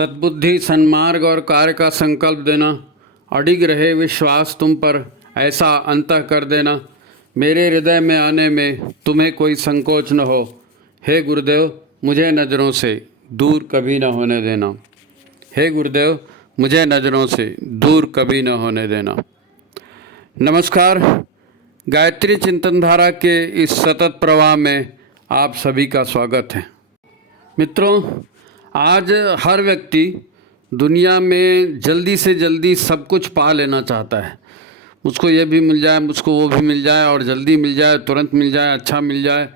सद्बुद्धि, सन्मार्ग और कार्य का संकल्प देना, अडिग रहे विश्वास तुम पर, ऐसा अंतः कर देना, मेरे हृदय में आने में तुम्हें कोई संकोच न हो। हे गुरुदेव, मुझे नज़रों से दूर कभी न होने देना। हे गुरुदेव, मुझे नज़रों से दूर कभी न होने देना। नमस्कार, गायत्री चिंतन धारा के इस सतत प्रवाह में आप सभी का स्वागत है। मित्रों, आज हर व्यक्ति दुनिया में जल्दी से जल्दी सब कुछ पा लेना चाहता है। मुझको ये भी मिल जाए, मुझको वो भी मिल जाए, और जल्दी मिल जाए, तुरंत मिल जाए, अच्छा मिल जाए,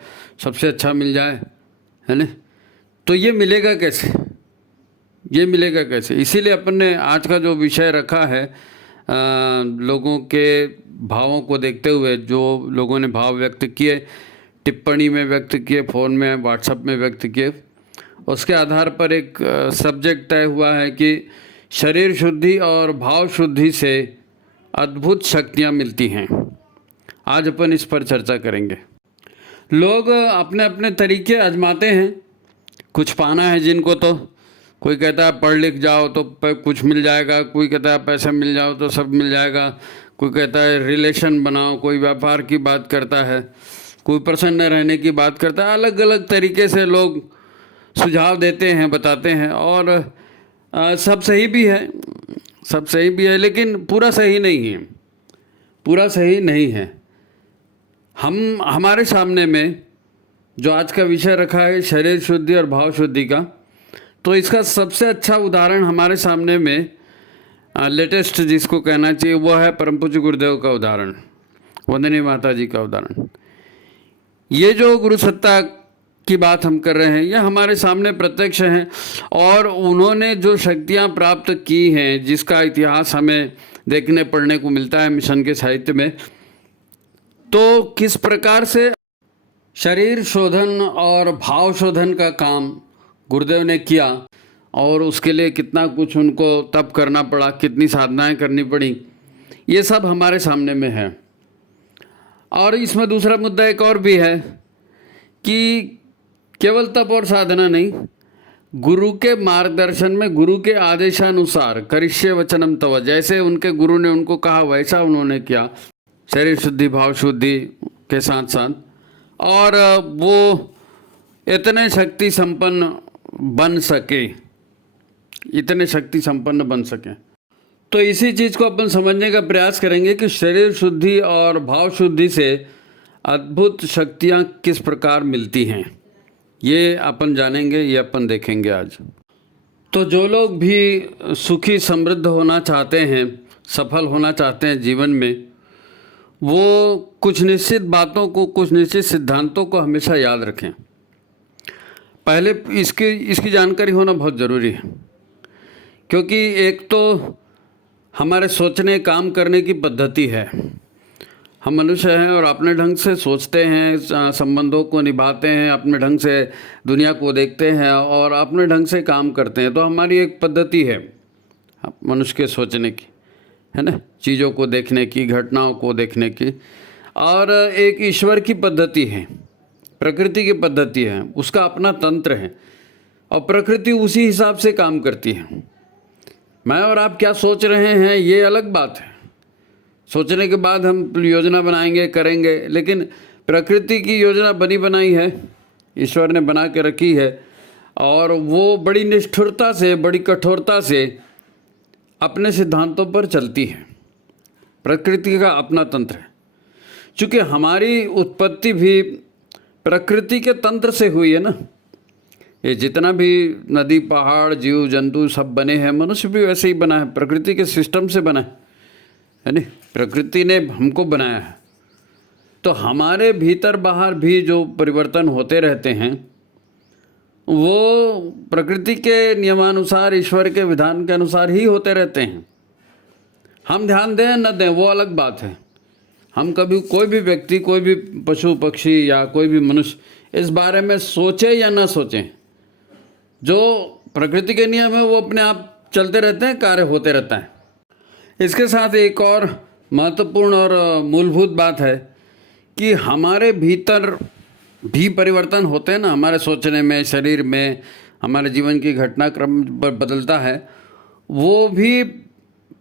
सबसे अच्छा मिल जाए, है ना। तो ये मिलेगा कैसे? ये मिलेगा कैसे? इसीलिए अपन ने आज का जो विषय रखा है, लोगों के भावों को देखते हुए, जो लोगों ने भाव व्यक्त किए, टिप्पणी में व्यक्त किए, फ़ोन में, व्हाट्सएप में व्यक्त किए, उसके आधार पर एक सब्जेक्ट तय हुआ है कि शरीर शुद्धि और भाव शुद्धि से अद्भुत शक्तियाँ मिलती हैं। आज अपन इस पर चर्चा करेंगे। लोग अपने अपने तरीके आजमाते हैं। कुछ पाना है जिनको, तो कोई कहता है पढ़ लिख जाओ तो कुछ मिल जाएगा, कोई कहता है पैसे मिल जाओ तो सब मिल जाएगा, कोई कहता है रिलेशन बनाओ, कोई व्यापार की बात करता है, कोई प्रसन्न रहने की बात करता है। अलग अलग तरीके से लोग सुझाव देते हैं, बताते हैं, और सब सही भी है, सब सही भी है, लेकिन पूरा सही नहीं है, पूरा सही नहीं है। हमारे सामने में जो आज का विषय रखा है शरीर शुद्धि और भाव शुद्धि का, तो इसका सबसे अच्छा उदाहरण हमारे सामने में लेटेस्ट जिसको कहना चाहिए वो है परम पूज्य गुरुदेव का उदाहरण, वंदनीय माता जी का उदाहरण। ये जो गुरु सत्ता की बात हम कर रहे हैं, यह हमारे सामने प्रत्यक्ष हैं, और उन्होंने जो शक्तियां प्राप्त की हैं, जिसका इतिहास हमें देखने पढ़ने को मिलता है मिशन के साहित्य में, तो किस प्रकार से शरीर शोधन और भाव शोधन का काम गुरुदेव ने किया, और उसके लिए कितना कुछ उनको तप करना पड़ा, कितनी साधनाएं करनी पड़ी, ये सब हमारे सामने में है। और इसमें दूसरा मुद्दा एक और भी है कि केवल तप और साधना नहीं, गुरु के मार्गदर्शन में, गुरु के आदेशानुसार करिष्ये वचनम तव, जैसे उनके गुरु ने उनको कहा वैसा उन्होंने किया, शरीर शुद्धि भाव शुद्धि के साथ साथ, और वो इतने शक्ति संपन्न बन सके, इतने शक्ति संपन्न बन सके। तो इसी चीज़ को अपन समझने का प्रयास करेंगे कि शरीर शुद्धि और भाव शुद्धि से अद्भुत शक्तियाँ किस प्रकार मिलती हैं, ये अपन जानेंगे, ये अपन देखेंगे आज। तो जो लोग भी सुखी समृद्ध होना चाहते हैं, सफल होना चाहते हैं जीवन में, वो कुछ निश्चित बातों को, कुछ निश्चित सिद्धांतों को हमेशा याद रखें। पहले इसकी जानकारी होना बहुत ज़रूरी है, क्योंकि एक तो हमारे सोचने काम करने की पद्धति है। हम मनुष्य हैं और अपने ढंग से सोचते हैं, संबंधों को निभाते हैं, अपने ढंग से दुनिया को देखते हैं और अपने ढंग से काम करते हैं। तो हमारी एक पद्धति है मनुष्य के सोचने की, है ना, चीज़ों को देखने की, घटनाओं को देखने की। और एक ईश्वर की पद्धति है, प्रकृति की पद्धति है, उसका अपना तंत्र है, और प्रकृति उसी हिसाब से काम करती है। मैं और आप क्या सोच रहे हैं ये अलग बात है, सोचने के बाद हम योजना बनाएंगे, करेंगे, लेकिन प्रकृति की योजना बनी बनाई है, ईश्वर ने बना के रखी है, और वो बड़ी निष्ठुरता से, बड़ी कठोरता से अपने सिद्धांतों पर चलती है। प्रकृति का अपना तंत्र है। चूँकि हमारी उत्पत्ति भी प्रकृति के तंत्र से हुई है ना, ये जितना भी नदी, पहाड़, जीव जंतु सब बने हैं, मनुष्य भी वैसे ही बना है, प्रकृति के सिस्टम से बना है नहीं, प्रकृति ने हमको बनाया है। तो हमारे भीतर बाहर भी जो परिवर्तन होते रहते हैं, वो प्रकृति के नियमानुसार, ईश्वर के विधान के अनुसार ही होते रहते हैं। हम ध्यान दें न दें वो अलग बात है। हम कभी, कोई भी व्यक्ति, कोई भी पशु पक्षी या कोई भी मनुष्य इस बारे में सोचे या ना सोचें, जो प्रकृति के नियम है वो अपने आप चलते रहते हैं, कार्य होते रहता है। इसके साथ एक और महत्वपूर्ण और मूलभूत बात है कि हमारे भीतर भी परिवर्तन होते हैं ना, हमारे सोचने में, शरीर में, हमारे जीवन की घटनाक्रम बदलता है, वो भी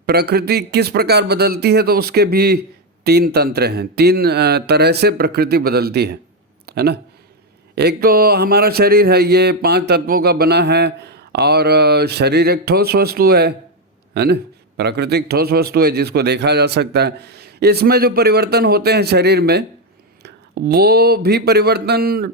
प्रकृति किस प्रकार बदलती है, तो उसके भी 3 तंत्र हैं। 3 तरह से प्रकृति बदलती है ना। एक तो हमारा शरीर है, ये 5 तत्वों का बना है, और शरीर एक ठोस वस्तु है ना, प्राकृतिक ठोस वस्तु है जिसको देखा जा सकता है। इसमें जो परिवर्तन होते हैं शरीर में, वो भी परिवर्तन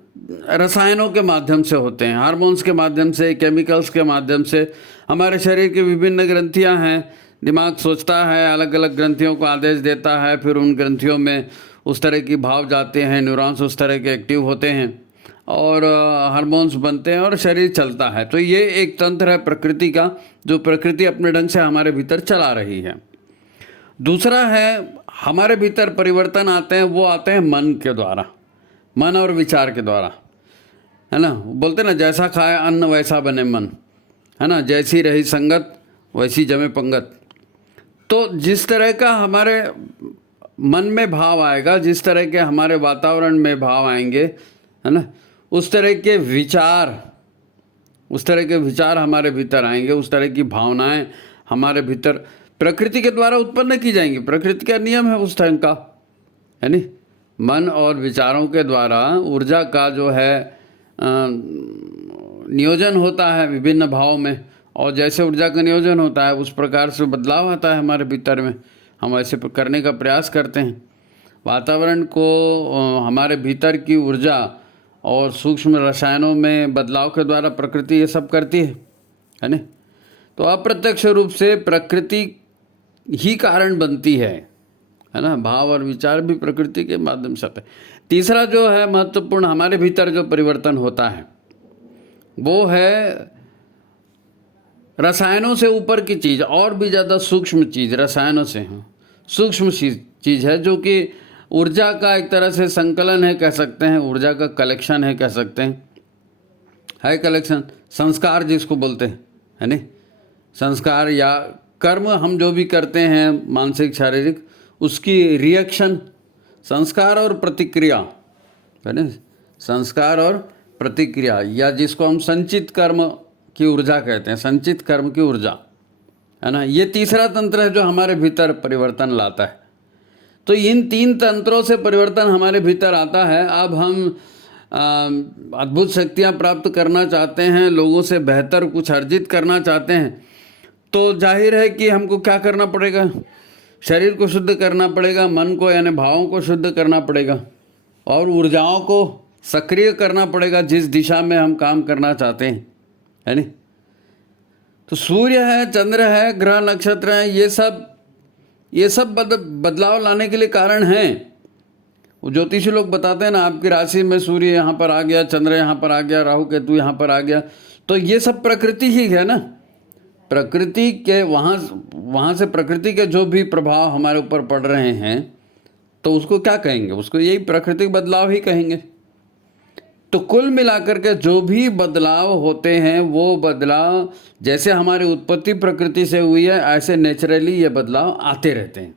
रसायनों के माध्यम से होते हैं, हार्मोन्स के माध्यम से, केमिकल्स के माध्यम से। हमारे शरीर की विभिन्न ग्रंथियां हैं, दिमाग सोचता है, अलग अलग ग्रंथियों को आदेश देता है, फिर उन ग्रंथियों में उस तरह की भाव जाते हैं, न्यूरॉन्स उस तरह के एक्टिव होते हैं और हार्मोन्स बनते हैं और शरीर चलता है। तो ये एक तंत्र है प्रकृति का, जो प्रकृति अपने ढंग से हमारे भीतर चला रही है। दूसरा है, हमारे भीतर परिवर्तन आते हैं, वो आते हैं मन के द्वारा, मन और विचार के द्वारा, है ना। बोलते ना, जैसा खाए अन्न वैसा बने मन, है ना, जैसी रही संगत वैसी जमे पंगत। तो जिस तरह का हमारे मन में भाव आएगा, जिस तरह के हमारे वातावरण में भाव आएंगे, है ना, उस तरह के विचार हमारे भीतर आएंगे, उस तरह की भावनाएं हमारे भीतर प्रकृति के द्वारा उत्पन्न की जाएंगी। प्रकृति का नियम है उस ढंग का, है नहीं। मन और विचारों के द्वारा ऊर्जा का जो है नियोजन होता है विभिन्न भावों में, और जैसे ऊर्जा का नियोजन होता है उस प्रकार से बदलाव आता है हमारे भीतर में। हम ऐसे करने का प्रयास करते हैं। वातावरण को, हमारे भीतर की ऊर्जा और सूक्ष्म रसायनों में बदलाव के द्वारा प्रकृति ये सब करती है ना। तो अप्रत्यक्ष रूप से प्रकृति ही कारण बनती है ना। भाव और विचार भी प्रकृति के माध्यम से आते हैं। तीसरा जो है महत्वपूर्ण, हमारे भीतर जो परिवर्तन होता है वो है रसायनों से ऊपर की चीज़, और भी ज़्यादा सूक्ष्म चीज़, रसायनों से सूक्ष्म चीज़ है, जो कि ऊर्जा का एक तरह से संकलन है कह सकते हैं, ऊर्जा का कलेक्शन है कह सकते हैं, है कलेक्शन। संस्कार जिसको बोलते हैं, है नहीं, संस्कार या कर्म हम जो भी करते हैं मानसिक शारीरिक, उसकी रिएक्शन, संस्कार और प्रतिक्रिया, है ना, संस्कार और प्रतिक्रिया, या जिसको हम संचित कर्म की ऊर्जा कहते हैं, संचित कर्म की ऊर्जा, है ना। ये तीसरा तंत्र है जो हमारे भीतर परिवर्तन लाता है। तो इन 3 तंत्रों से परिवर्तन हमारे भीतर आता है। अब हम अद्भुत शक्तियाँ प्राप्त करना चाहते हैं, लोगों से बेहतर कुछ अर्जित करना चाहते हैं, तो जाहिर है कि हमको क्या करना पड़ेगा, शरीर को शुद्ध करना पड़ेगा, मन को यानी भावों को शुद्ध करना पड़ेगा, और ऊर्जाओं को सक्रिय करना पड़ेगा जिस दिशा में हम काम करना चाहते हैं, है नहीं। तो सूर्य है, चंद्र है, ग्रह नक्षत्र हैं, ये सब बदलाव लाने के लिए कारण हैं। वो ज्योतिषी लोग बताते हैं ना, आपकी राशि में सूर्य यहाँ पर आ गया, चंद्र यहाँ पर आ गया, राहु केतु यहाँ पर आ गया, तो ये सब प्रकृति ही है ना। प्रकृति के वहाँ से प्रकृति के जो भी प्रभाव हमारे ऊपर पड़ रहे हैं, तो उसको क्या कहेंगे, उसको यही प्राकृतिक बदलाव ही कहेंगे। तो कुल मिलाकर के जो भी बदलाव होते हैं, वो बदलाव जैसे हमारी उत्पत्ति प्रकृति से हुई है, ऐसे नेचुरली ये बदलाव आते रहते हैं।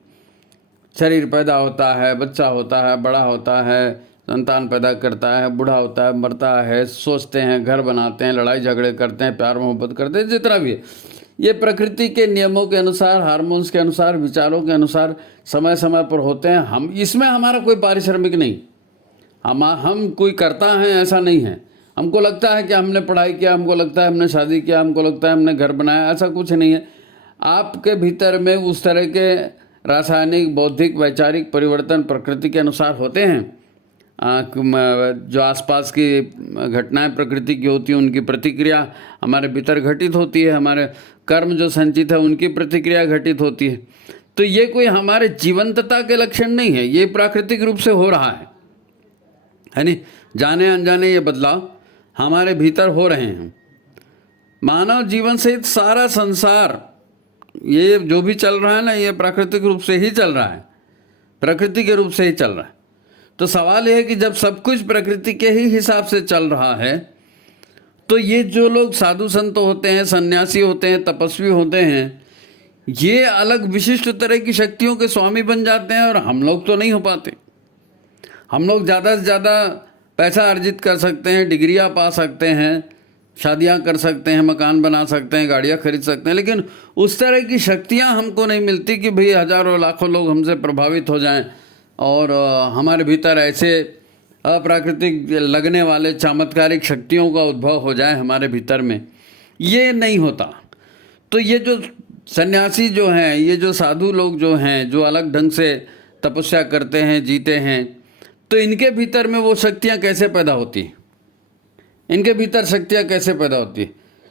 शरीर पैदा होता है, बच्चा होता है, बड़ा होता है, संतान पैदा करता है, बूढ़ा होता है, मरता है, सोचते हैं, घर बनाते हैं, लड़ाई झगड़े करते हैं, प्यार मोहब्बत करते हैं, जितना भी है, ये प्रकृति के नियमों के अनुसार, हार्मोन्स के अनुसार, विचारों के अनुसार समय समय पर होते हैं। हम इसमें हमारा कोई पारिश्रमिक नहीं, हम कोई करता है ऐसा नहीं है। हमको लगता है कि हमने पढ़ाई किया, हमको लगता है हमने शादी किया, हमको लगता है हमने घर बनाया, ऐसा कुछ नहीं है। आपके भीतर में उस तरह के रासायनिक, बौद्धिक, वैचारिक परिवर्तन प्रकृति के अनुसार होते हैं। जो आसपास की घटनाएं प्रकृति की होती हैं, उनकी प्रतिक्रिया हमारे भीतर घटित होती है, हमारे कर्म जो संचित है उनकी प्रतिक्रिया घटित होती है। तो ये कोई हमारे जीवंतता के लक्षण नहीं है, ये प्राकृतिक रूप से हो रहा है नहीं। जाने अनजाने ये बदलाव हमारे भीतर हो रहे हैं। मानव जीवन सहित सारा संसार, ये जो भी चल रहा है ना, ये प्राकृतिक रूप से ही चल रहा है, प्रकृति के रूप से ही चल रहा है। तो सवाल यह है कि जब सब कुछ प्रकृति के ही हिसाब से चल रहा है, तो ये जो लोग साधु संत होते हैं, सन्यासी होते हैं, तपस्वी होते हैं, ये अलग विशिष्ट तरह की शक्तियों के स्वामी बन जाते हैं, और हम लोग तो नहीं हो पाते। हम लोग ज़्यादा से ज़्यादा पैसा अर्जित कर सकते हैं, डिग्रियां पा सकते हैं, शादियां कर सकते हैं, मकान बना सकते हैं, गाड़ियां खरीद सकते हैं, लेकिन उस तरह की शक्तियां हमको नहीं मिलती कि भाई हजारों लाखों लोग हमसे प्रभावित हो जाएं और हमारे भीतर ऐसे अप्राकृतिक लगने वाले चमत्कारिक शक्तियों का उद्भव हो जाए हमारे भीतर में। ये नहीं होता। तो ये जो सन्यासी जो हैं, ये जो साधु लोग जो हैं, जो अलग ढंग से तपस्या करते हैं, जीते हैं, तो इनके भीतर में वो शक्तियाँ कैसे पैदा होती? इनके भीतर शक्तियाँ कैसे पैदा होती?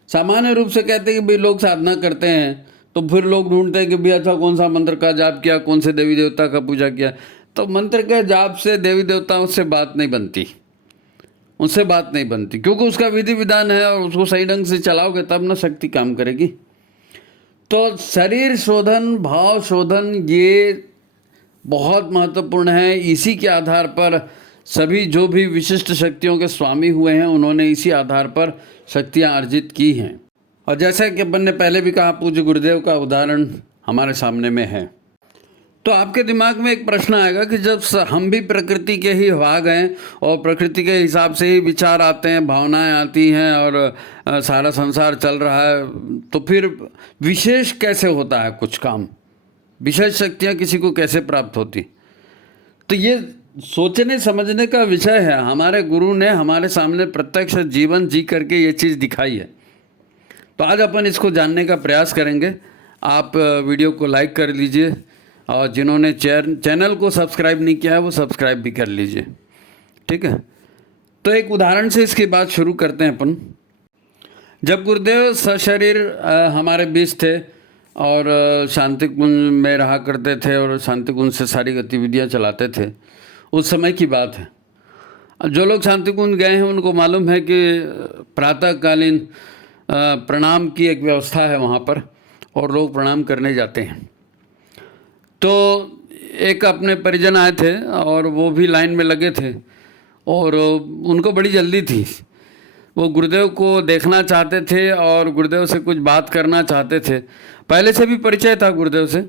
सामान्य रूप से कहते हैं कि भाई लोग साधना करते हैं तो फिर लोग ढूंढते हैं कि भाई अच्छा कौन सा मंत्र का जाप किया, कौन से देवी देवता का पूजा किया। तो मंत्र के जाप से देवी देवताओं से बात नहीं बनती, उनसे बात नहीं बनती, क्योंकि उसका विधि विधान है और उसको सही ढंग से चलाओगे तब ना शक्ति काम करेगी। तो शरीर शोधन, भाव शोधन ये बहुत महत्वपूर्ण है। इसी के आधार पर सभी जो भी विशिष्ट शक्तियों के स्वामी हुए हैं उन्होंने इसी आधार पर शक्तियाँ अर्जित की हैं। और जैसा कि अपन ने पहले भी कहा, पूज्य गुरुदेव का उदाहरण हमारे सामने में है। तो आपके दिमाग में एक प्रश्न आएगा कि जब हम भी प्रकृति के ही भाग हैं और प्रकृति के हिसाब से ही विचार आते हैं, भावनाएं आती हैं और सारा संसार चल रहा है, तो फिर विशेष कैसे होता है कुछ काम, विशेष शक्तियाँ किसी को कैसे प्राप्त होती? तो ये सोचने समझने का विषय है। हमारे गुरु ने हमारे सामने प्रत्यक्ष जीवन जी करके ये चीज़ दिखाई है। तो आज अपन इसको जानने का प्रयास करेंगे। आप वीडियो को लाइक कर लीजिए और जिन्होंने चैनल को सब्सक्राइब नहीं किया है वो सब्सक्राइब भी कर लीजिए, ठीक है। तो एक उदाहरण से इसकी बात शुरू करते हैं अपन। जब गुरुदेव सशरीर हमारे बीच थे और शांति कुंज में रहा करते थे और शांति कुंज से सारी गतिविधियां चलाते थे, उस समय की बात है। जो लोग शांति कुंज गए हैं उनको मालूम है कि प्रातःकालीन प्रणाम की एक व्यवस्था है वहाँ पर और लोग प्रणाम करने जाते हैं। तो एक अपने परिजन आए थे और वो भी लाइन में लगे थे और उनको बड़ी जल्दी थी। वो गुरुदेव को देखना चाहते थे और गुरुदेव से कुछ बात करना चाहते थे। पहले से भी परिचय था गुरुदेव से।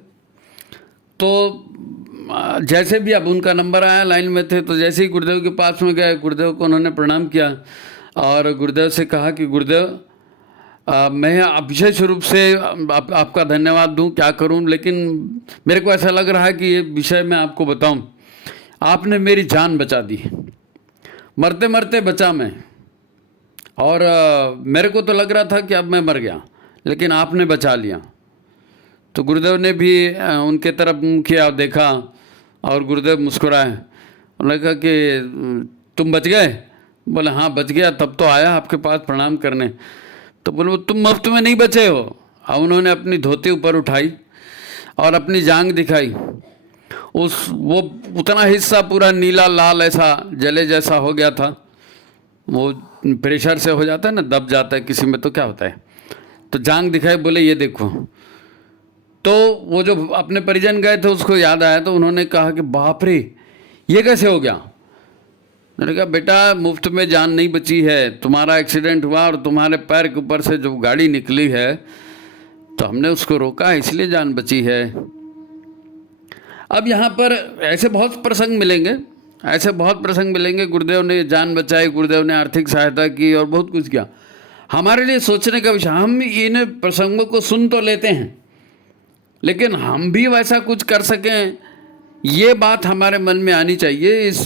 तो जैसे भी अब उनका नंबर आया, लाइन में थे, तो जैसे ही गुरुदेव के पास में गए, गुरुदेव को उन्होंने प्रणाम किया और गुरुदेव से कहा कि गुरुदेव मैं विशेष रूप से आपका धन्यवाद दूं, क्या करूं, लेकिन मेरे को ऐसा लग रहा है कि ये विषय मैं आपको बताऊं। आपने मेरी जान बचा दी, मरते मरते बचा मैं, और मेरे को तो लग रहा था कि अब मैं मर गया, लेकिन आपने बचा लिया। तो गुरुदेव ने भी उनके तरफ मुँह किया और देखा और गुरुदेव मुस्कुराए। उन्होंने कहा कि तुम बच गए? बोले हाँ बच गया, तब तो आया आपके पास प्रणाम करने। तो बोले तुम मुफ्त में नहीं बचे हो। और उन्होंने अपनी धोती ऊपर उठाई और अपनी जांघ दिखाई। वो उतना हिस्सा पूरा नीला लाल ऐसा जले जैसा हो गया था। वो प्रेशर से हो जाता है ना, दब जाता है किसी में, तो क्या होता है। तो जांघ दिखाई, बोले ये देखो। तो वो जो अपने परिजन गए थे उसको याद आया, तो उन्होंने कहा कि बाप रे ये कैसे हो गया। मैंने कहा बेटा मुफ्त में जान नहीं बची है, तुम्हारा एक्सीडेंट हुआ और तुम्हारे पैर के ऊपर से जो गाड़ी निकली है तो हमने उसको रोका, इसलिए जान बची है। अब यहाँ पर ऐसे बहुत प्रसंग मिलेंगे, गुरुदेव ने जान बचाई, गुरुदेव ने आर्थिक सहायता की और बहुत कुछ किया। हमारे लिए सोचने का विषय, हम इन प्रसंगों को सुन तो लेते हैं, लेकिन हम भी वैसा कुछ कर सकें ये बात हमारे मन में आनी चाहिए। इस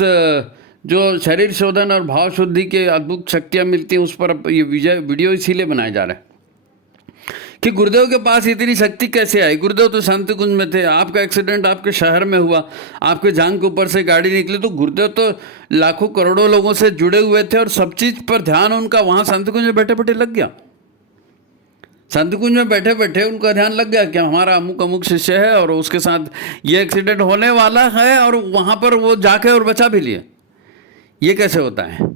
जो शरीर शोधन और भाव शुद्धि के अद्भुत शक्तियाँ मिलती हैं उस पर ये वीडियो इसीलिए बनाया जा रहा है कि गुरुदेव के पास इतनी शक्ति कैसे आई। गुरुदेव तो शांति कुंज में थे, आपका एक्सीडेंट आपके शहर में हुआ, आपके जांघ के ऊपर से गाड़ी निकली, तो गुरुदेव तो लाखों करोड़ों लोगों से जुड़े हुए थे और सब चीज़ पर ध्यान उनका वहाँ शांति कुंज में बैठे बैठे लग गया। शांति कुंज में बैठे बैठे उनका ध्यान लग गया कि हमारा अमुक अमुक शिष्य है और उसके साथ ये एक्सीडेंट होने वाला है, और वहाँ पर वो जाके और बचा भी लिए। ये कैसे होता है?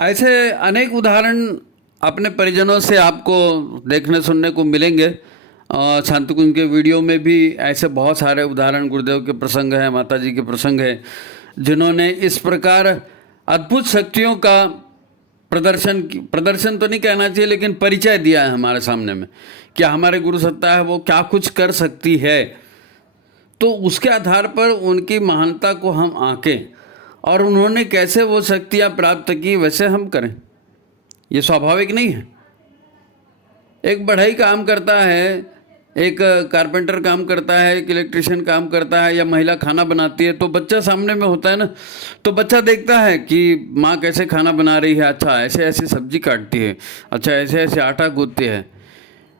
ऐसे अनेक उदाहरण अपने परिजनों से आपको देखने सुनने को मिलेंगे। शांति कुंज के वीडियो में भी ऐसे बहुत सारे उदाहरण, गुरुदेव के प्रसंग हैं, माता जी के प्रसंग हैं, जिन्होंने इस प्रकार अद्भुत शक्तियों का प्रदर्शन तो नहीं कहना चाहिए, लेकिन परिचय दिया है हमारे सामने में कि हमारे गुरु सत्ता है वो क्या कुछ कर सकती है। तो उसके आधार पर उनकी महानता को हम आंकें और उन्होंने कैसे वो शक्तियाँ प्राप्त की वैसे हम करें। ये स्वाभाविक नहीं है। एक बढ़ई काम करता है, एक कारपेंटर काम करता है, एक इलेक्ट्रिशियन काम करता है, या महिला खाना बनाती है, तो बच्चा सामने में होता है ना, तो बच्चा देखता है कि माँ कैसे खाना बना रही है, अच्छा ऐसे ऐसे सब्जी काटती है, अच्छा ऐसे ऐसे आटा गूंथती है,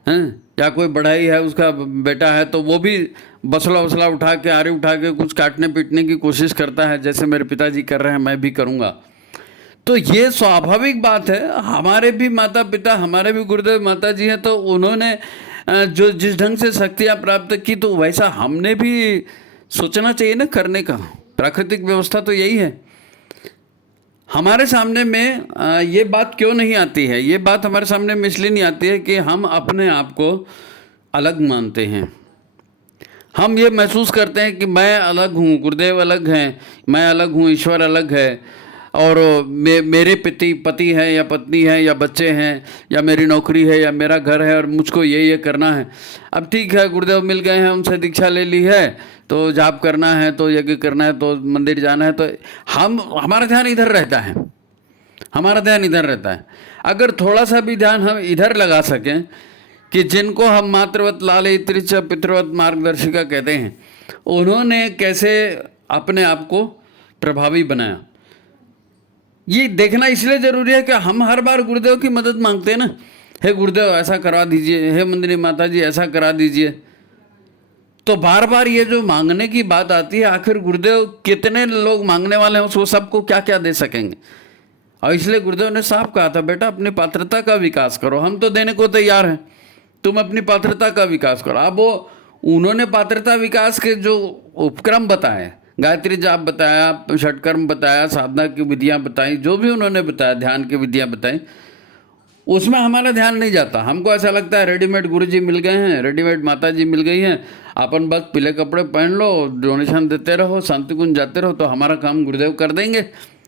हैं। या कोई बढ़ई है, उसका बेटा है, तो वो भी बसला वसला उठा के, आरी उठा के कुछ काटने पीटने की कोशिश करता है, जैसे मेरे पिताजी कर रहे हैं मैं भी करूँगा। तो ये स्वाभाविक बात है। हमारे भी माता पिता, हमारे भी गुरुदेव माता जी हैं, तो उन्होंने जो जिस ढंग से शक्तियाँ प्राप्त की, तो वैसा हमने भी सोचना चाहिए ना करने का। प्राकृतिक व्यवस्था तो यही है। हमारे सामने में ये बात क्यों नहीं आती है? ये बात हमारे सामने में इसलिए नहीं आती है कि हम अपने आप को अलग मानते हैं। हम ये महसूस करते हैं कि मैं अलग हूँ, गुरुदेव अलग हैं, मैं अलग हूँ, ईश्वर अलग है, और मेरे पति है या पत्नी है या बच्चे हैं या मेरी नौकरी है या मेरा घर है और मुझको ये करना है। अब ठीक है, गुरुदेव मिल गए हैं, उनसे दीक्षा ले ली है, तो जाप करना है, तो यज्ञ करना है, तो मंदिर जाना है, तो हमारा ध्यान इधर रहता है, हमारा ध्यान इधर रहता है। अगर थोड़ा सा भी ध्यान हम इधर लगा सकें कि जिनको हम मातृवत लालयित्री च पितृवत मार्गदर्शिका कहते हैं, उन्होंने कैसे अपने आप को प्रभावी बनाया, ये देखना इसलिए जरूरी है कि हम हर बार गुरुदेव की मदद मांगते हैं ना, हे गुरुदेव ऐसा करा दीजिए, हे मंदिनी माता जी ऐसा करा दीजिए। तो बार बार ये जो मांगने की बात आती है, आखिर गुरुदेव कितने लोग मांगने वाले हैं, उसको सबको क्या क्या दे सकेंगे? और इसलिए गुरुदेव ने साफ कहा था, बेटा अपनी पात्रता का विकास करो, हम तो देने को तैयार हैं, तुम अपनी पात्रता का विकास करो। अब वो उन्होंने पात्रता विकास के जो उपक्रम बताए, गायत्री जाप बताया, षटकर्म बताया, साधना की विधियां बताई, जो भी उन्होंने बताया, ध्यान की विधियां बताई, उसमें हमारा ध्यान नहीं जाता। हमको ऐसा लगता है रेडीमेड गुरुजी मिल गए हैं, रेडीमेड माता जी मिल गई हैं, अपन बस पीले कपड़े पहन लो, डोनेशन देते रहो, शांति कुंज जाते रहो, तो हमारा काम गुरुदेव कर देंगे।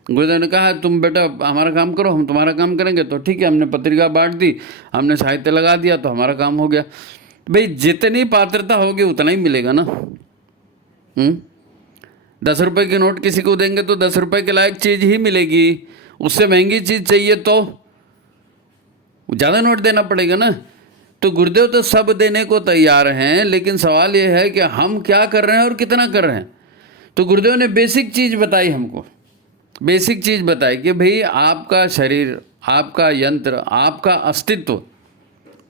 गुरुदेव ने कहा तुम बेटा हमारा काम करो, हम तुम्हारा काम करेंगे। तो ठीक है, हमने पत्रिका बांट दी, हमने साहित्य लगा दिया, तो हमारा काम हो गया। भाई जितनी पात्रता होगी उतना ही मिलेगा ना। 10 रुपये के नोट किसी को देंगे तो 10 रुपये के लायक चीज़ ही मिलेगी। उससे महंगी चीज़ चाहिए तो ज़्यादा नोट देना पड़ेगा ना। तो गुरुदेव तो सब देने को तैयार हैं, लेकिन सवाल ये है कि हम क्या कर रहे हैं और कितना कर रहे हैं। तो गुरुदेव ने बेसिक चीज़ बताई हमको, बेसिक चीज़ बताई कि भाई आपका शरीर, आपका यंत्र, आपका अस्तित्व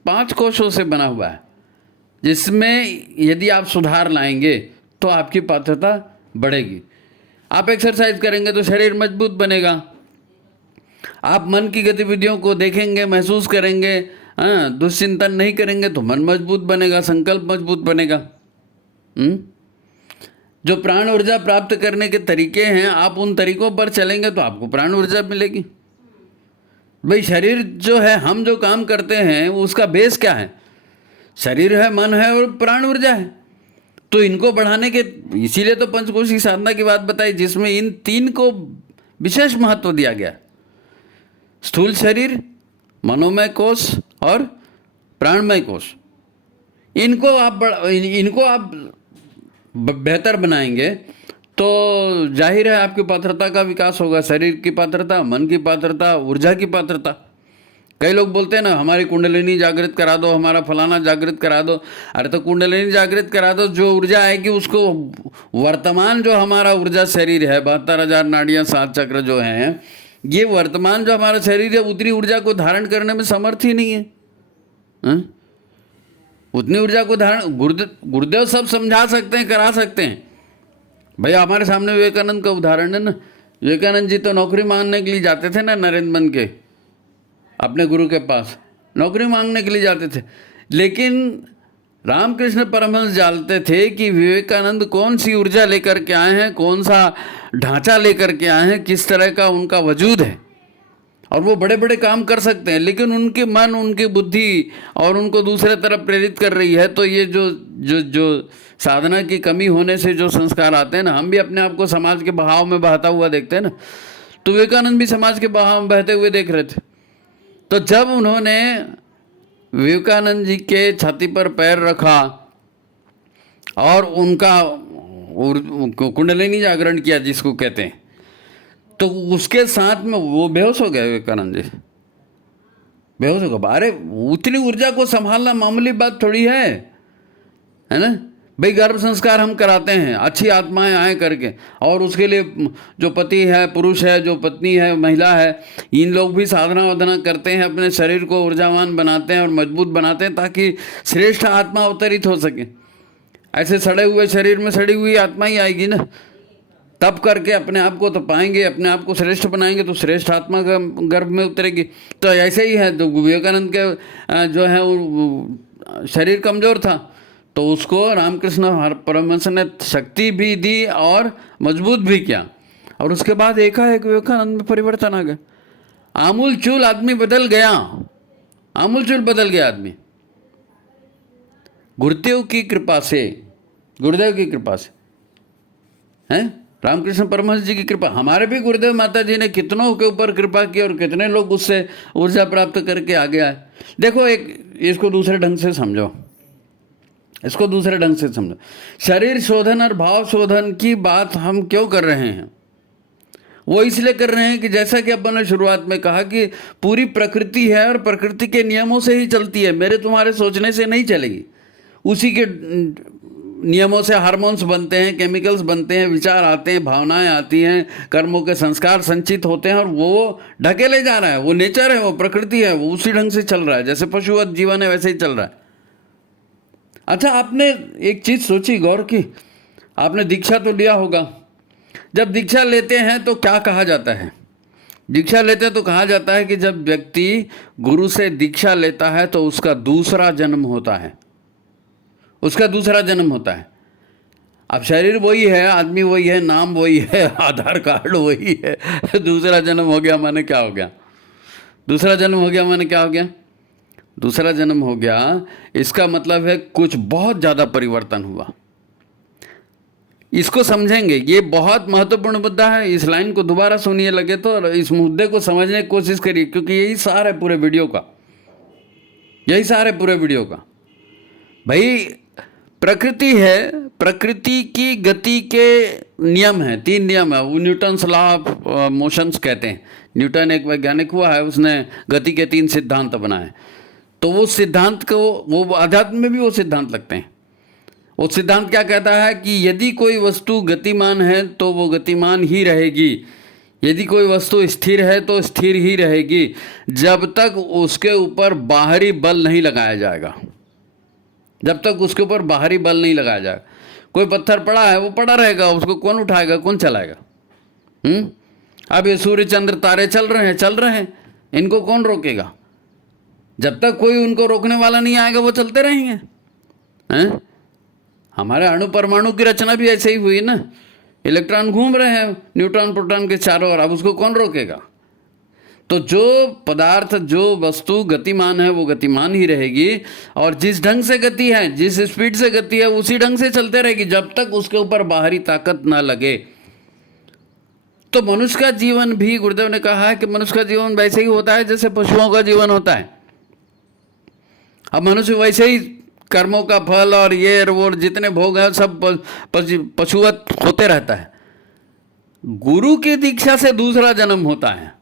5 कोशों से बना हुआ है, जिसमें यदि आप सुधार लाएंगे तो आपकी पात्रता बढ़ेगी। आप एक्सरसाइज करेंगे तो शरीर मजबूत बनेगा, आप मन की गतिविधियों को देखेंगे, महसूस करेंगे, दुश्चिंतन नहीं करेंगे तो मन मजबूत बनेगा, संकल्प मजबूत बनेगा। जो प्राण ऊर्जा प्राप्त करने के तरीके हैं, आप उन तरीकों पर चलेंगे तो आपको प्राण ऊर्जा मिलेगी। भाई शरीर जो है, हम जो काम करते हैं उसका बेस क्या है? शरीर है, मन है और प्राण ऊर्जा है। तो इनको बढ़ाने के, इसीलिए तो पंचकोशी साधना की बात बताई, जिसमें इन 3 को विशेष महत्व दिया गया। स्थूल शरीर, मनोमय कोश और प्राणमय कोश। इनको आप बेहतर बनाएंगे तो जाहिर है आपकी पात्रता का विकास होगा। शरीर की पात्रता, मन की पात्रता, ऊर्जा की पात्रता। कई लोग बोलते हैं ना हमारी कुंडलिनी जागृत करा दो, हमारा फलाना जागृत करा दो। अरे तो कुंडलिनी जागृत करा दो, जो ऊर्जा आएगी उसको, वर्तमान जो हमारा ऊर्जा शरीर है, 72,000 नाड़ियाँ, 7 चक्र जो हैं, ये वर्तमान जो हमारा शरीर है उतनी ऊर्जा को धारण करने में समर्थ ही नहीं है। उतनी ऊर्जा को धारण गुरुदेव सब समझा सकते हैं, करा सकते हैं। भैया हमारे सामने विवेकानंद का उदाहरण है ना। विवेकानंद जी तो नौकरी मांगने के लिए जाते थे ना, नरेंद्र बन के अपने गुरु के पास नौकरी मांगने के लिए जाते थे। लेकिन रामकृष्ण परमहंस जानते थे कि विवेकानंद कौन सी ऊर्जा लेकर के आए हैं, कौन सा ढांचा लेकर के आए हैं, किस तरह का उनका वजूद है, और वो बड़े बड़े काम कर सकते हैं। लेकिन उनके मन, उनकी बुद्धि और उनको दूसरे तरफ प्रेरित कर रही है। तो ये जो साधना की कमी होने से जो संस्कार आते हैं ना, हम भी अपने आप को समाज के बहाव में बहता हुआ देखते हैं ना। तो विवेकानंद भी समाज के बहाव में बहते हुए देख रहे थे। तो जब उन्होंने विवेकानंद जी के छाती पर पैर रखा और उनका कुंडलिनी जागरण किया जिसको कहते हैं, तो उसके साथ में वो बेहोश हो गए विवेकानंद जी। बेहोश होगा। अरे उतनी ऊर्जा को संभालना मामूली बात थोड़ी है ना भाई। गर्भ संस्कार हम कराते हैं अच्छी आत्माएं आए करके, और उसके लिए जो पति है, पुरुष है, जो पत्नी है, महिला है, इन लोग भी साधना वाधना करते हैं, अपने शरीर को ऊर्जावान बनाते हैं और मजबूत बनाते हैं ताकि श्रेष्ठ आत्मा अवतरित हो सके। ऐसे सड़े हुए शरीर में सड़ी हुई आत्मा ही आएगी ना, तब करके अपने आप को तो पाएंगे, अपने आप को श्रेष्ठ बनाएंगे तो श्रेष्ठ आत्मा का गर्भ में उतरेगी। तो ऐसे ही है, तो विवेकानंद के जो है वो शरीर कमज़ोर था, तो उसको रामकृष्ण परमहंस ने शक्ति भी दी और मजबूत भी किया, और उसके बाद एकाएक विवेकानंद में परिवर्तन आ गया। आमूल चूल आदमी बदल गया, आमूल चूल बदल गया आदमी, गुरुदेव की कृपा से, गुरुदेव की कृपा से हैं, रामकृष्ण परमहंस जी की कृपा। हमारे भी गुरुदेव माता जी ने कितनों के ऊपर कृपा की और कितने लोग उससे ऊर्जा प्राप्त करके आगे आए। देखो एक इसको दूसरे ढंग से समझो, इसको दूसरे ढंग से समझो। शरीर शोधन और भाव शोधन की बात हम क्यों कर रहे हैं? वो इसलिए कर रहे हैं कि जैसा कि अपन ने शुरुआत में कहा कि पूरी प्रकृति है और प्रकृति के नियमों से ही चलती है, मेरे तुम्हारे सोचने से नहीं चलेगी। उसी के नियमों से हार्मोन्स बनते हैं, केमिकल्स बनते हैं, विचार आते हैं, भावनाएं आती हैं, कर्मों के संस्कार संचित होते हैं, और वो ढके ले जा रहा है। वो नेचर है, वो प्रकृति है, वो उसी ढंग से चल रहा है, जैसे पशुवत जीवन है वैसे ही चल रहा है। अच्छा, आपने एक चीज़ सोची, गौर की, आपने दीक्षा तो लिया होगा। जब दीक्षा लेते हैं तो क्या कहा जाता है? दीक्षा लेते हैं तो कहा जाता है कि जब व्यक्ति गुरु से दीक्षा लेता है तो उसका दूसरा जन्म होता है, उसका दूसरा जन्म होता है। अब शरीर वही है, आदमी वही है, नाम वही है, आधार कार्ड वही है, दूसरा जन्म हो गया माने क्या हो गया? दूसरा जन्म हो गया माने क्या हो गया? दूसरा जन्म हो गया, इसका मतलब है कुछ बहुत ज़्यादा परिवर्तन हुआ। इसको समझेंगे, ये बहुत महत्वपूर्ण मुद्दा है। इस लाइन को दोबारा सुनिए लगे तो, और इस मुद्दे को समझने की कोशिश करिए, क्योंकि यही सार है पूरे वीडियो का, यही सार है पूरे वीडियो का। भाई प्रकृति है, प्रकृति की गति के नियम हैं, 3 नियम है, वो न्यूटन्स लॉ ऑफ मोशंस कहते हैं। न्यूटन एक वैज्ञानिक हुआ है, उसने गति के 3 सिद्धांत बनाए। तो वो सिद्धांत को, वो अध्यात्म में भी वो सिद्धांत लगते हैं। वो सिद्धांत क्या कहता है कि यदि कोई वस्तु गतिमान है तो वो गतिमान ही रहेगी, यदि कोई वस्तु स्थिर है तो स्थिर ही रहेगी, जब तक उसके ऊपर बाहरी बल नहीं लगाया जाएगा, जब तक उसके ऊपर बाहरी बल नहीं लगाया जाएगा। कोई पत्थर पड़ा है, वो पड़ा रहेगा, उसको कौन उठाएगा, कौन चलाएगा? अब ये सूर्य चंद्र तारे चल रहे हैं, इनको कौन रोकेगा? जब तक कोई उनको रोकने वाला नहीं आएगा वो चलते रहेंगे, हैं? हमारे अणु परमाणु की रचना भी ऐसे ही हुई ना, इलेक्ट्रॉन घूम रहे हैं न्यूट्रॉन प्रोटॉन के चारों ओर, अब उसको कौन रोकेगा? तो जो पदार्थ, जो वस्तु गतिमान है वो गतिमान ही रहेगी, और जिस ढंग से गति है, जिस स्पीड से गति है, उसी ढंग से चलते रहेगी जब तक उसके ऊपर बाहरी ताकत ना लगे। तो मनुष्य का जीवन भी, गुरुदेव ने कहा है कि मनुष्य का जीवन वैसे ही होता है जैसे पशुओं का जीवन होता है। अब मनुष्य वैसे ही कर्मों का फल और ये और जितने भोग हैं सब पशुवत होते रहता है। गुरु की दीक्षा से दूसरा जन्म होता है।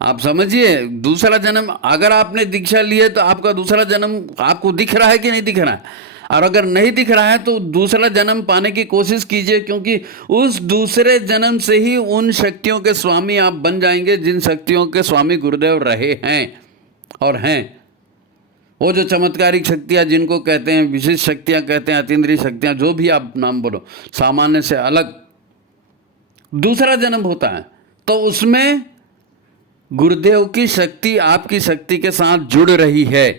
आप समझिए, दूसरा जन्म, अगर आपने दीक्षा ली है तो आपका दूसरा जन्म आपको दिख रहा है कि नहीं दिख रहा है? और अगर नहीं दिख रहा है तो दूसरा जन्म पाने की कोशिश कीजिए, क्योंकि उस दूसरे जन्म से ही उन शक्तियों के स्वामी आप बन जाएंगे जिन शक्तियों के स्वामी गुरुदेव रहे हैं और हैं। वो जो चमत्कारिक शक्तियाँ जिनको कहते हैं, विशेष शक्तियाँ कहते हैं, अतीन्द्रिय शक्तियाँ, जो भी आप नाम बोलो, सामान्य से अलग दूसरा जन्म होता है। तो उसमें गुरुदेव की शक्ति आपकी शक्ति के साथ जुड़ रही है।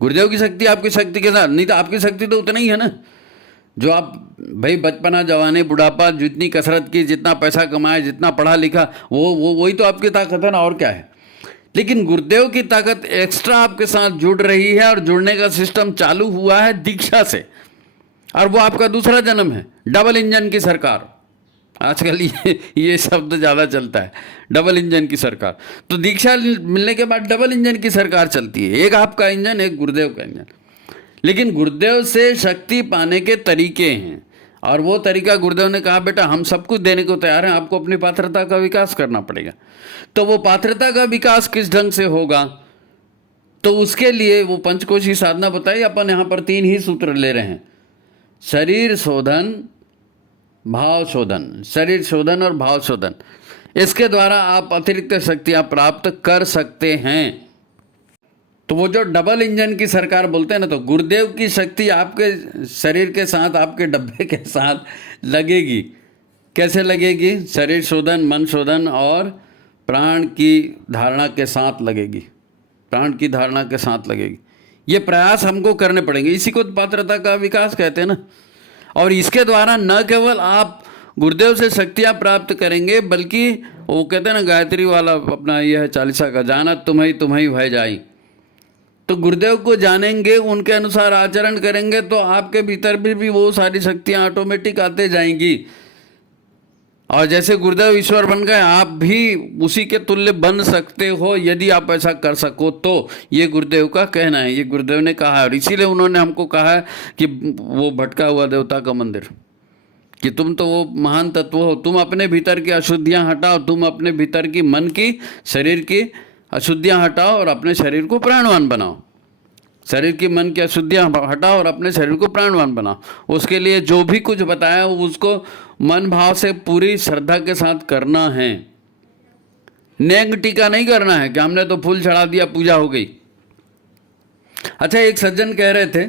गुरुदेव की शक्ति आपकी शक्ति के साथ, नहीं तो आपकी शक्ति तो उतना ही है ना जो आप, भाई बचपना, जवानी, बुढ़ापा, जितनी कसरत की, जितना पैसा कमाया, जितना पढ़ा लिखा, वो वही तो आपकी ताकत है ना, और क्या है। लेकिन गुरुदेव की ताकत एक्स्ट्रा आपके साथ जुड़ रही है, और जुड़ने का सिस्टम चालू हुआ है दीक्षा से, और वो आपका दूसरा जन्म है। डबल इंजन की सरकार, आजकल ये शब्द ज़्यादा चलता है, डबल इंजन की सरकार। तो दीक्षा मिलने के बाद डबल इंजन की सरकार चलती है, एक आपका इंजन, एक गुरुदेव का इंजन। लेकिन गुरुदेव से शक्ति पाने के तरीके हैं, और वो तरीका गुरुदेव ने कहा बेटा हम सब कुछ देने को तैयार हैं, आपको अपनी पात्रता का विकास करना पड़ेगा। तो वो पात्रता का विकास किस ढंग से होगा, तो उसके लिए वो पंचकोशी साधना बताई। अपन यहाँ पर 3 ही सूत्र ले रहे हैं, शरीर शोधन, भाव शोधन, शरीर शोधन और भाव शोधन। इसके द्वारा आप अतिरिक्त शक्तियाँ प्राप्त कर सकते हैं। तो वो जो डबल इंजन की सरकार बोलते हैं ना, तो गुरुदेव की शक्ति आपके शरीर के साथ, आपके डब्बे के साथ लगेगी। कैसे लगेगी? शरीर शोधन, मन शोधन और प्राण की धारणा के साथ लगेगी, प्राण की धारणा के साथ लगेगी। ये प्रयास हमको करने पड़ेंगे, इसी को पात्रता का विकास कहते हैं ना। और इसके द्वारा न केवल आप गुरुदेव से शक्तियाँ प्राप्त करेंगे, बल्कि वो कहते हैं ना गायत्री वाला अपना यह है चालीसा का, जाना तुम्हें भय जाई। तो गुरुदेव को जानेंगे, उनके अनुसार आचरण करेंगे, तो आपके भीतर भी वो सारी शक्तियाँ ऑटोमेटिक आते जाएंगी। और जैसे गुरुदेव ईश्वर बन गए, आप भी उसी के तुल्य बन सकते हो यदि आप ऐसा कर सको तो। ये गुरुदेव का कहना है, ये गुरुदेव ने कहा है। और इसीलिए उन्होंने हमको कहा है कि वो भटका हुआ देवता का मंदिर, कि तुम तो वो महान तत्व हो, तुम अपने भीतर की अशुद्धियाँ हटाओ, तुम अपने भीतर की मन की, शरीर की अशुद्धियाँ हटाओ और अपने शरीर को प्राणवान बनाओ। शरीर की मन की अशुद्धियाँ हटाओ और अपने शरीर को प्राणवान बनाओ। उसके लिए जो भी कुछ बताया उसको मन भाव से पूरी श्रद्धा के साथ करना है। नेंग टीका नहीं करना है कि हमने तो फूल चढ़ा दिया, पूजा हो गई। अच्छा, एक सज्जन कह रहे थे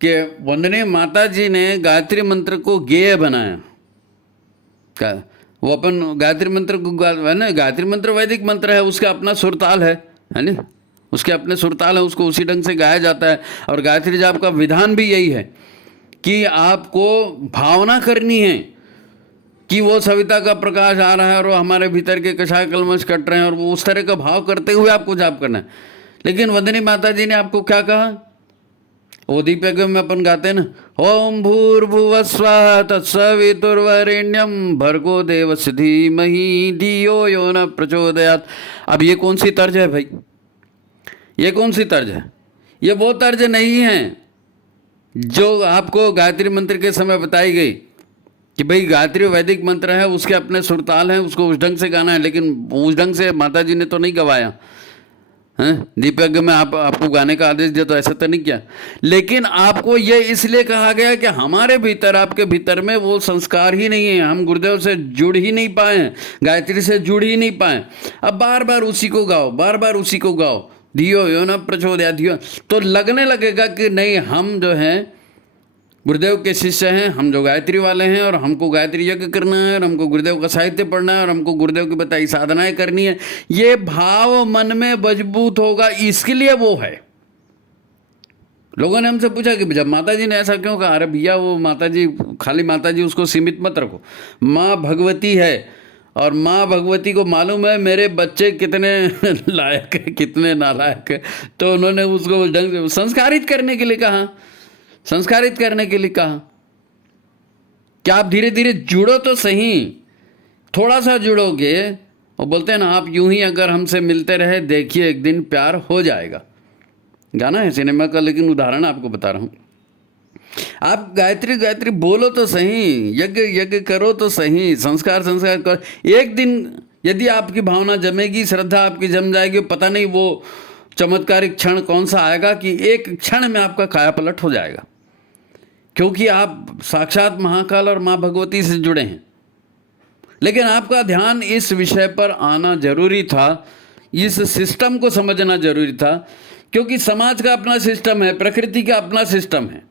कि वंदनीय माता जी ने गायत्री मंत्र को गेय बनाया। क्या वो अपन गायत्री मंत्र को है ना, गायत्री मंत्र वैदिक मंत्र है, उसका अपना सुरताल है ना, उसके अपने सुरताल है, उसको उसी ढंग से गाया जाता है। और गायत्री जाप का विधान भी यही है कि आपको भावना करनी है कि वो सविता का प्रकाश आ रहा है और वो हमारे भीतर के कषाय कलमश कट रहे हैं, और वो उस तरह का भाव करते हुए आपको जाप करना है। लेकिन वंदनी माता जी ने आपको क्या कहा? वो दीपक में अपन गाते हैं ना, ओम भूर्भुवः स्वः तत्सवितुर्वरेण्यं भर्गो देवस्य धीमहि धियो यो न प्रचोदयात्। अब ये कौन सी तर्ज है भाई? ये कौन सी तर्ज है? ये वो तर्ज नहीं है जो आपको गायत्री मंत्र के समय बताई गई कि भाई गायत्री वैदिक मंत्र है, उसके अपने सुरताल हैं, उसको उस ढंग से गाना है। लेकिन उस ढंग से माता जी ने तो नहीं गवाया हैं, दीपयज्ञ में आपको गाने का आदेश दिया तो ऐसा तो नहीं किया। लेकिन आपको ये इसलिए कहा गया कि हमारे भीतर, आपके भीतर में वो संस्कार ही नहीं है, हम गुरुदेव से जुड़ ही नहीं पाए हैं, गायत्री से जुड़ ही नहीं पाए। अब बार बार उसी को गाओ, बार बार उसी को गाओ, धियो यो न प्रचोदयात् धियो, तो लगने लगेगा कि नहीं, हम जो हैं गुरुदेव के शिष्य हैं, हम जो गायत्री वाले हैं, और हमको गायत्री यज्ञ करना है, और हमको गुरुदेव का साहित्य पढ़ना है, और हमको गुरुदेव की बताई साधनाएं करनी है। ये भाव मन में मजबूत होगा, इसके लिए वो है। लोगों ने हमसे पूछा कि जब माता जी ने ऐसा क्यों कहा? अरे भैया, वो माता जी, खाली माता जी उसको सीमित मत रखो, माँ भगवती है, और माँ भगवती को मालूम है मेरे बच्चे कितने लायक है, कितने नालायक है, तो उन्होंने उसको उस ढंग से संस्कारित करने के लिए कहा, संस्कारित करने के लिए कहा। क्या आप धीरे धीरे जुड़ो तो सही, थोड़ा सा जुड़ोगे। और बोलते हैं ना, आप यूं ही अगर हमसे मिलते रहे, देखिए एक दिन प्यार हो जाएगा। गाना है सिनेमा का, लेकिन उदाहरण आपको बता रहा हूं। आप गायत्री गायत्री बोलो तो सही, यज्ञ यज्ञ करो तो सही, संस्कार संस्कार करो। एक दिन यदि आपकी भावना जमेगी, श्रद्धा आपकी जम जाएगी, पता नहीं वो चमत्कारिक क्षण कौन सा आएगा कि एक क्षण में आपका काया पलट हो जाएगा, क्योंकि आप साक्षात महाकाल और माँ भगवती से जुड़े हैं। लेकिन आपका ध्यान इस विषय पर आना जरूरी था, इस सिस्टम को समझना जरूरी था, क्योंकि समाज का अपना सिस्टम है, प्रकृति का अपना सिस्टम है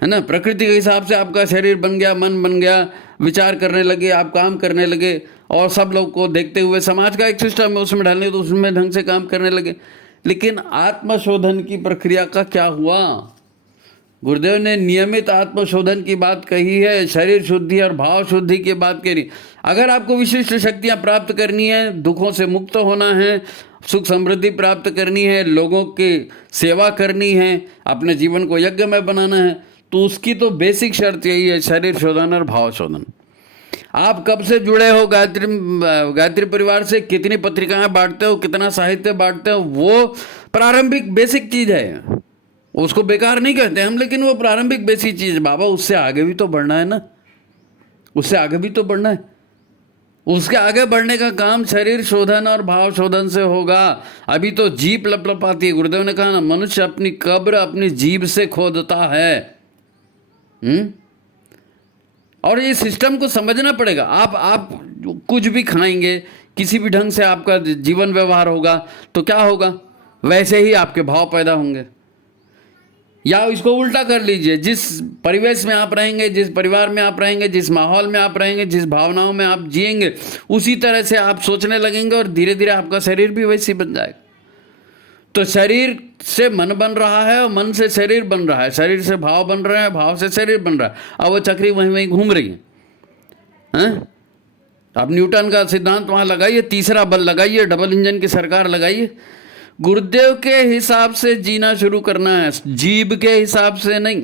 ना। प्रकृति के हिसाब से आपका शरीर बन गया, मन बन गया, विचार करने लगे, आप काम करने लगे, और सब लोग को देखते हुए समाज का एक सिस्टम है, उसमें ढलने तो उसमें ढंग से काम करने लगे। लेकिन आत्मशोधन की प्रक्रिया का क्या हुआ? गुरुदेव ने नियमित आत्मशोधन की बात कही है, शरीर शुद्धि और भाव शुद्धि की बात करी। अगर आपको विशिष्ट शक्तियां प्राप्त करनी है, दुखों से मुक्त होना है, सुख समृद्धि प्राप्त करनी है, लोगों की सेवा करनी है, अपने जीवन को यज्ञमय बनाना है, तो उसकी तो बेसिक शर्त यही है, शरीर शोधन और भाव शोधन। आप कब से जुड़े हो गायत्री परिवार से, कितनी पत्रिकाएं बांटते हो, कितना साहित्य बांटते हो, वो प्रारंभिक बेसिक चीज है। उसको बेकार नहीं कहते हम, लेकिन वो प्रारंभिक बेसिक चीज़ बाबा, उससे आगे भी तो बढ़ना है ना, उससे आगे भी तो बढ़ना है। उसके आगे बढ़ने का काम शरीर शोधन और भाव शोधन से होगा। अभी तो जीभ लपलपाती है। गुरुदेव ने कहा ना, मनुष्य अपनी कब्र अपनी जीभ से खोदता है। और ये सिस्टम को समझना पड़ेगा। आप कुछ भी खाएंगे, किसी भी ढंग से आपका जीवन व्यवहार होगा तो क्या होगा, वैसे ही आपके भाव पैदा होंगे। या इसको उल्टा कर लीजिए, जिस परिवेश में आप रहेंगे, जिस परिवार में आप रहेंगे, जिस माहौल में आप रहेंगे, जिस भावनाओं में आप जिएंगे, उसी तरह से आप सोचने लगेंगे और धीरे धीरे आपका शरीर भी वैसे बन जाएगा। तो शरीर से मन बन रहा है और मन से शरीर बन रहा है, शरीर से भाव बन रहे हैं, भाव से शरीर बन रहा है। अब वो चक्री वहीं वहीं घूम रही है। अब न्यूटन का सिद्धांत वहाँ लगाइए, तीसरा बल लगाइए, डबल इंजन की सरकार लगाइए। गुरुदेव के हिसाब से जीना शुरू करना है, जीभ के हिसाब से नहीं।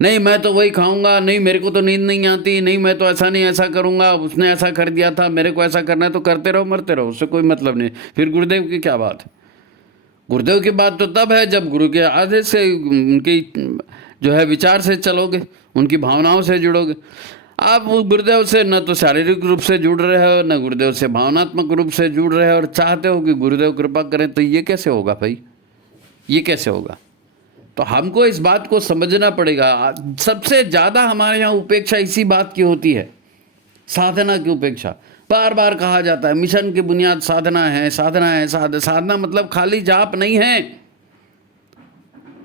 नहीं मैं तो वही खाऊंगा, नहीं मेरे को तो नींद नहीं आती, नहीं मैं तो ऐसा नहीं ऐसा करूंगा, उसने ऐसा कर दिया था, मेरे को ऐसा करना है, तो करते रहो मरते रहो, उससे कोई मतलब नहीं। फिर गुरुदेव की क्या बात है? गुरुदेव की बात तो तब है जब गुरु के आदेश से, उनकी जो है विचार से चलोगे, उनकी भावनाओं से जुड़ोगे। आप गुरुदेव से न तो शारीरिक रूप से जुड़ रहे हो, न गुरुदेव से भावनात्मक रूप से जुड़ रहे हो और चाहते हो कि गुरुदेव कृपा करें, तो ये कैसे होगा भाई? ये कैसे होगा? तो हमको इस बात को समझना पड़ेगा। सबसे ज़्यादा हमारे यहाँ उपेक्षा इसी बात की होती है, साधना की उपेक्षा। बार बार कहा जाता है मिशन की बुनियाद साधना है, साधना है। साधना मतलब खाली जाप नहीं है।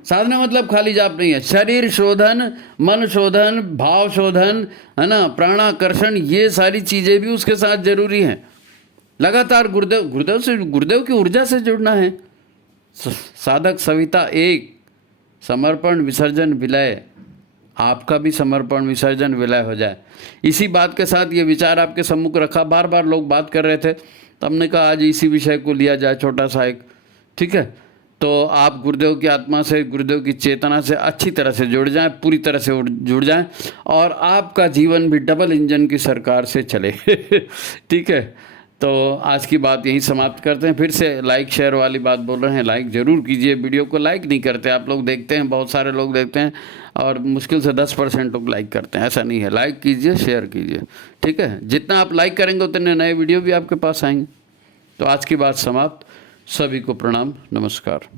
साधना मतलब खाली जाप नहीं है। शरीर शोधन, मन शोधन, भाव शोधन, है ना, प्राणाकर्षण, ये सारी चीज़ें भी उसके साथ जरूरी हैं। लगातार गुरुदेव की ऊर्जा से जुड़ना है। साधक सविता एक, समर्पण विसर्जन विलय, आपका भी समर्पण विसर्जन विलय हो जाए। इसी बात के साथ ये विचार आपके सम्मुख रखा। बार बार लोग बात कर रहे थे, तो हमने कहा आज इसी विषय को लिया जाए, छोटा सा एक, ठीक है। तो आप गुरुदेव की आत्मा से, गुरुदेव की चेतना से अच्छी तरह से जुड़ जाएं, पूरी तरह से जुड़ जाएं, और आपका जीवन भी डबल इंजन की सरकार से चले। ठीक है। तो आज की बात यहीं समाप्त करते हैं। फिर से लाइक शेयर वाली बात बोल रहे हैं, लाइक ज़रूर कीजिए। वीडियो को लाइक नहीं करते आप लोग, देखते हैं बहुत सारे लोग देखते हैं और मुश्किल से 10% लोग लाइक करते हैं। ऐसा नहीं है, लाइक कीजिए, शेयर कीजिए, ठीक है। जितना आप लाइक करेंगे उतने नए वीडियो भी आपके पास आएंगे। तो आज की बात समाप्त। सभी को प्रणाम, नमस्कार।